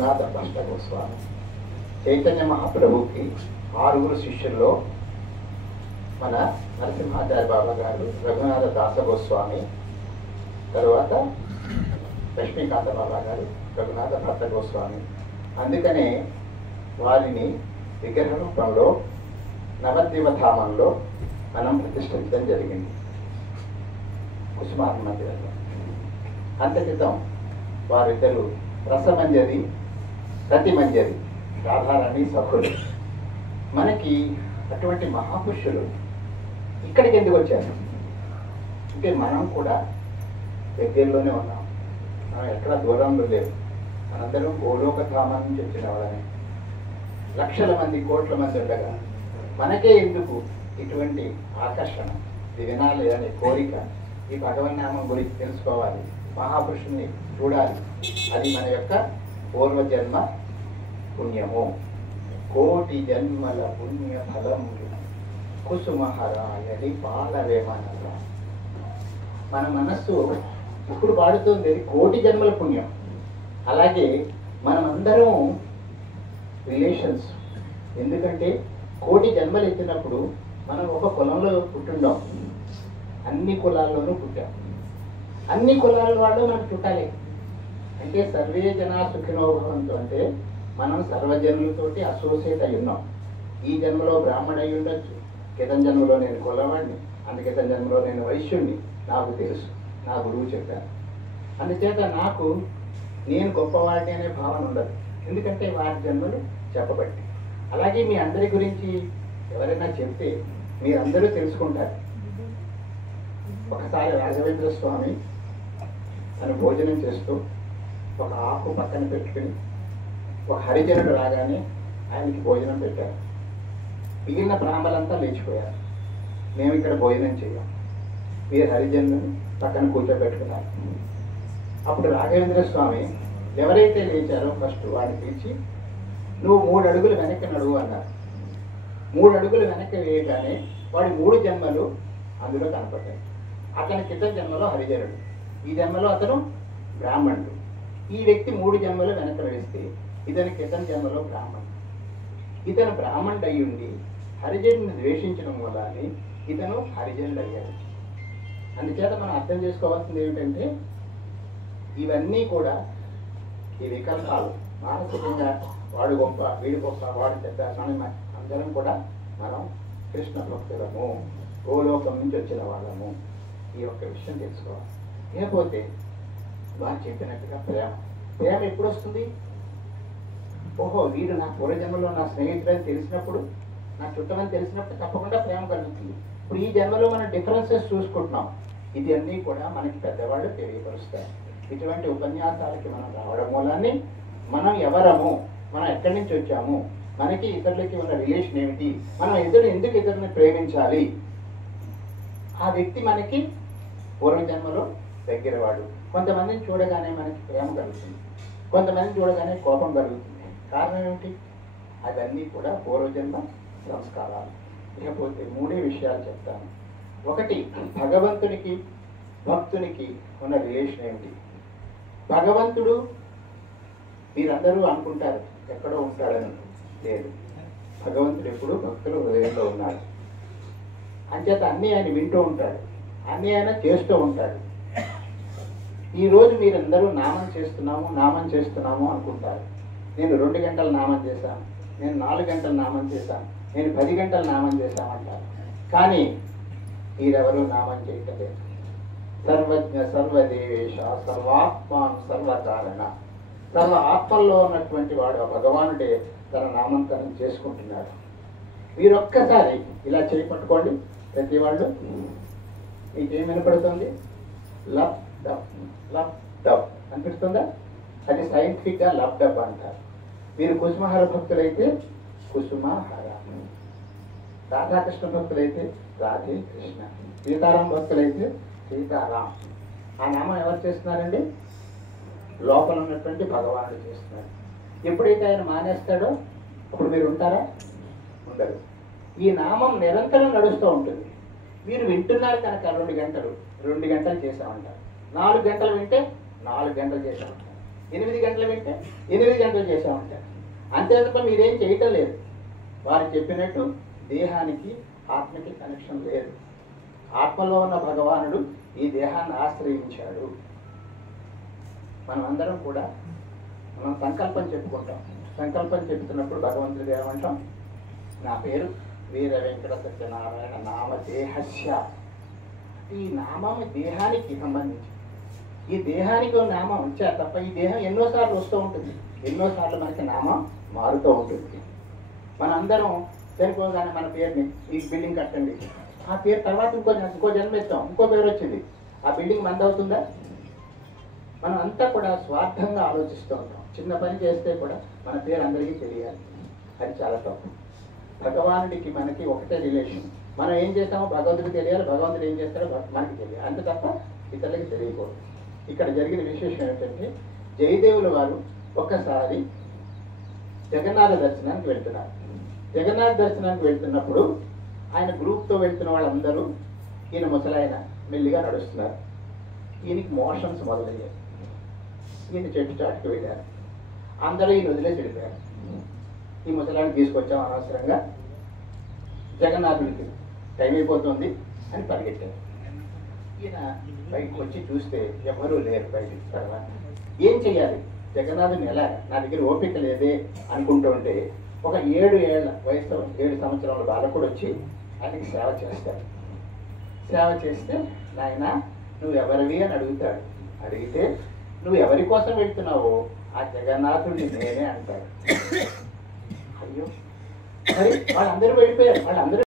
గోస్వామి చైతన్య మహాప్రభుకి 6 శిష్యుల్లో మన నరసింహాచార్య బాబా గారు, రఘునాథ దాస గోస్వామి, తరువాత లక్ష్మీకాంత బాబా గారు, రఘునాథ భట్ట గోస్వామి. అందుకనే వారిని విగ్రహ రూపంలో నవద్వీపధామంలో మనం ప్రతిష్ఠించడం జరిగింది, కుసుమార్ మందిరంలో. అంతక్రితం వారిద్దరు రసమంజరి, రతిమంజరి, రాధారాణి సఖులు. మనకి అటువంటి మహాపురుషులు ఇక్కడికి ఎందుకు వచ్చారు అంటే మనం కూడా దగ్గరలోనే ఉన్నాం, మనం ఎక్కడ దూరంలో లేవు. మనందరం గోలోకధామం నుంచి వచ్చిన వాళ్ళని, లక్షల మంది కోట్ల మంది ఉండగా మనకే ఎందుకు ఇటువంటి ఆకర్షణ, ఇది వినాలి అనే కోరిక, ఈ భగవన్నామం గురించి తెలుసుకోవాలి, మహాపురుషుల్ని చూడాలి. అది మన యొక్క పూర్వజన్మ పుణ్యము. కోటి జన్మల పుణ్య ఫలం కుసుమహరాయని పాలవేమనల. మన మనస్సు ఇప్పుడు పాడుతుంది కోటి జన్మల పుణ్యం. అలాగే మనమందరం రిలేషన్స్. ఎందుకంటే కోటి జన్మలు ఎత్తినప్పుడు మనం ఒక కులంలో పుట్టుండం, అన్ని కులాల్లోనూ పుట్టాం. అన్ని కులాల వాళ్ళు మనకు చుట్టాలే. అంటే సర్వే జనా సుఖినో భవంతు అంటే మనం సర్వజనులతోటి అసోసియేట్ అయి ఉన్నాం. ఈ జన్మలో బ్రాహ్మణ అయి ఉండొచ్చు, క్రితం జన్మలో నేను కులవాడిని, అందుక్రితం జన్మలో నేను వైశ్యుణ్ణి, నాకు తెలుసు, నా గురువు చెప్పాను. అందుచేత నాకు నేను గొప్పవాడిని అనే భావన ఉండదు, ఎందుకంటే వారి జన్మలు చెప్పబట్టి. అలాగే మీ అందరి గురించి ఎవరైనా చెప్తే మీరందరూ తెలుసుకుంటారు. ఒకసారి రాఘవేంద్ర స్వామి తను భోజనం చేస్తూ ఒక ఆకు పక్కన పెట్టుకుని ఒక హరిజనుడు రాగానే ఆయనకి భోజనం పెట్టారు. మిగిలిన బ్రాహ్మలంతా లేచిపోయారు, మేము ఇక్కడ భోజనం చేయం, మీరు హరిజనులను పక్కన కూర్చోబెట్టుకున్నారు. అప్పుడు రాఘవేంద్ర స్వామి ఎవరైతే లేచారో ఫస్ట్ వాడిని పిలిచి, నువ్వు 3 అడుగులు వెనక్కి నడువు అన్నారు. 3 అడుగులు వెనక్కి వేయగానే వాడి 3 జన్మలు అందులో కనపడ్డాయి. అతని క్రితం జన్మలో హరిజనుడు, ఈ జన్మలో అతను బ్రాహ్మణుడు. ఈ వ్యక్తి 3 జన్మలు వెనక్కి వేస్తే ఇతని క్రితం జన్మలో బ్రాహ్మణుడు. ఇతను బ్రాహ్మణుడు అయి ఉండి హరిజనుడిని ద్వేషించడం వల్ల ఇతను హరిజనుడు అయ్యాడు. అందుచేత మనం అర్థం చేసుకోవాల్సింది ఏమిటంటే ఇవన్నీ కూడా ఈ వికల్పాలు, మానసికంగా వాడు గొప్ప, వీడు గొప్ప, వాడు చెడ్డ, అందరం కూడా మనం కృష్ణ భక్తులము, గోలోకం నుంచి వచ్చిన వాళ్ళము. ఈ ఒక్క విషయం తెలుసుకోవాలి. లేకపోతే వారు చెప్పినట్టుగా ప్రేమ ఎప్పుడు వస్తుంది? ఓహో వీడు నా పూర్వజన్మలో నా స్నేహితుడని తెలిసినప్పుడు, నా చుట్టమని తెలిసినప్పుడు తప్పకుండా ప్రేమ కలుగుతుంది. ఇప్పుడు ఈ జన్మలో మనం డిఫరెన్సెస్ చూసుకుంటున్నాం. ఇది అన్నీ కూడా మనకి పెద్దవాళ్ళు తెలియపరుస్తారు. ఇటువంటి ఉపన్యాసాలకి మనం రావడం మూలాన్ని మనం ఎవరము, మనం ఎక్కడి నుంచి వచ్చాము, మనకి ఇతరులకి ఉన్న రిలేషన్ ఏమిటి, మనం ఎందుకు ఇతరుని ప్రేమించాలి, ఆ వ్యక్తి మనకి పూర్వజన్మలో దగ్గరవాడు. కొంతమందిని చూడగానే మనకి ప్రేమ కలుగుతుంది, కొంతమందిని చూడగానే కోపం కలుగుతుంది. కారణం ఏమిటి? అవన్నీ కూడా పూర్వజన్మ సంస్కారాలు. ఇకపోతే 3 విషయాలు చెప్తాను. ఒకటి, భగవంతునికి భక్తునికి ఉన్న రిలేషన్ ఏమిటి? భగవంతుడు మీరందరూ అనుకుంటారు ఎక్కడో ఉంటాడని, లేదు, భగవంతుడు ఎప్పుడు భక్తుల హృదయంలో ఉన్నాడు. అంచేత అన్నీ ఆయన వింటూ ఉంటాడు, అన్నీ ఆయన చేస్తూ ఉంటాడు. ఈరోజు మీరందరూ నామం చేస్తున్నాము అనుకుంటారు. నేను 2 గంటలు నామం చేశాను, నేను 4 గంటలు నామం చేశాను, నేను 10 గంటలు నామం చేశామంటారు. కానీ మీరెవరూ నామం చేయటలేదు. సర్వజ్ఞ సర్వదేవేశ సర్వాత్మాన్ సర్వకారణ, సర్వ ఆత్మల్లో ఉన్నటువంటి వాడు ఆ భగవానుడే తన నామంకరణం చేసుకుంటున్నాడు. మీరు ఒక్కసారి ఇలా చేయి పట్టుకోండి, ప్రతి వాళ్ళు. మీకేం వినపడుతుంది? లబ్ డబ్ లబ్ డబ్ అనిపిస్తుందా? అది సైంటిఫిక్గా లబ్ డబ్ అంటారు. మీరు కుసుమహార భక్తులైతే కుసుమహార, రాధాకృష్ణ భక్తులైతే రాధే కృష్ణ, సీతారాం భక్తులైతే సీతారాం. ఆ నామం ఎవరు చేస్తున్నారండి? లోపల ఉన్నటువంటి భగవానుడు చేస్తున్నారు. ఎప్పుడైతే ఆయన మానేస్తాడో అప్పుడు మీరు ఉంటారా? ఉండరు. ఈ నామం నిరంతరం నడుస్తూ ఉంటుంది. మీరు వింటున్నారు కనుక 2 గంటలు చేసామంటారు, 4 గంటలు వింటే 4 గంటలు చేసామంటారు, 8 గంటలు పెట్టే 8 గంటలు చేసామంటారు. అంతే తప్ప మీరేం చేయటం లేదు. వారు చెప్పినట్టు దేహానికి ఆత్మకి కనెక్షన్ లేదు. ఆత్మలో ఉన్న భగవానుడు ఈ దేహాన్ని ఆశ్రయించాడు. మనం అందరం కూడా మనం సంకల్పం చెప్పుకుంటాం. సంకల్పం చెప్తున్నప్పుడు భగవంతుడు ఏమంటాం? నా పేరు వీర వెంకట సత్యనారాయణ నామ దేహస్య. ఈ నామం దేహానికి సంబంధించి, ఈ దేహానికి నామం ఇచ్చారు తప్ప ఈ దేహం ఎన్నోసార్లు వస్తూ ఉంటుంది, ఎన్నోసార్లు మనకి నామం మారుతూ ఉంటుంది. మనందరం చనిపోగానే మన పేరుని ఈ బిల్డింగ్ కట్టండి, ఆ పేరు తర్వాత ఇంకో జన్మ ఇస్తాం, ఇంకో పేరు వచ్చింది, ఆ బిల్డింగ్ మంది అవుతుందా? మనం అంతా కూడా స్వార్థంగా ఆలోచిస్తూ ఉంటాం. చిన్న పని చేస్తే కూడా మన పేరు అందరికీ తెలియాలి. అది చాలా తప్పు. భగవానుడికి మనకి ఒకటే రిలేషన్. మనం ఏం చేస్తామో భగవంతుడికి తెలియాలి, భగవంతుడు ఏం చేస్తాడో మనకి తెలియాలి. అంతే తప్ప ఇతరులకి తెలియకూడదు. ఇక్కడ జరిగిన విశేషం ఏంటంటే, జయదేవుల వారు ఒక్కసారి జగన్నాథ దర్శనానికి వెళ్తున్నారు. జగన్నాథ దర్శనానికి వెళ్తున్నప్పుడు ఆయన గ్రూప్తో వెళ్తున్న వాళ్ళందరూ ఈయన ముసలాయన మెల్లిగా నడుస్తున్నారు. ఈయనకి మోషన్స్ మొదలయ్యాయి. ఈయన చెట్టు చాటుకు వెళ్ళారు. అందరూ ఈయన వదిలేసి వెళ్ళిపోయారు. ఈ ముసలాన్ని తీసుకొచ్చాం అనవసరంగా, జగన్నాథుడికి టైం అయిపోతుంది అని పరిగెట్టారు. ఈయన బయటకు వచ్చి చూస్తే ఎవరూ లేరు. బయటికి తర్వాత ఏం చెయ్యాలి? జగన్నాథుని ఎలా, నా దగ్గర ఓపిక లేదే అనుకుంటుంటే ఒక 7 ఏళ్ల వయసులో 7 సంవత్సరాల బాలకుడు వచ్చి ఆయనకి సేవ చేస్తాడు. సేవ చేస్తే, నాయన నువ్వు ఎవరివి అని అడుగుతాడు. అడిగితే, నువ్వు ఎవరి కోసం వెళ్తున్నావో ఆ జగన్నాథుడిని నేనే అంటాడు. అయ్యో, మరి వాళ్ళందరూ వెళ్ళిపోయారు. వాళ్ళందరూ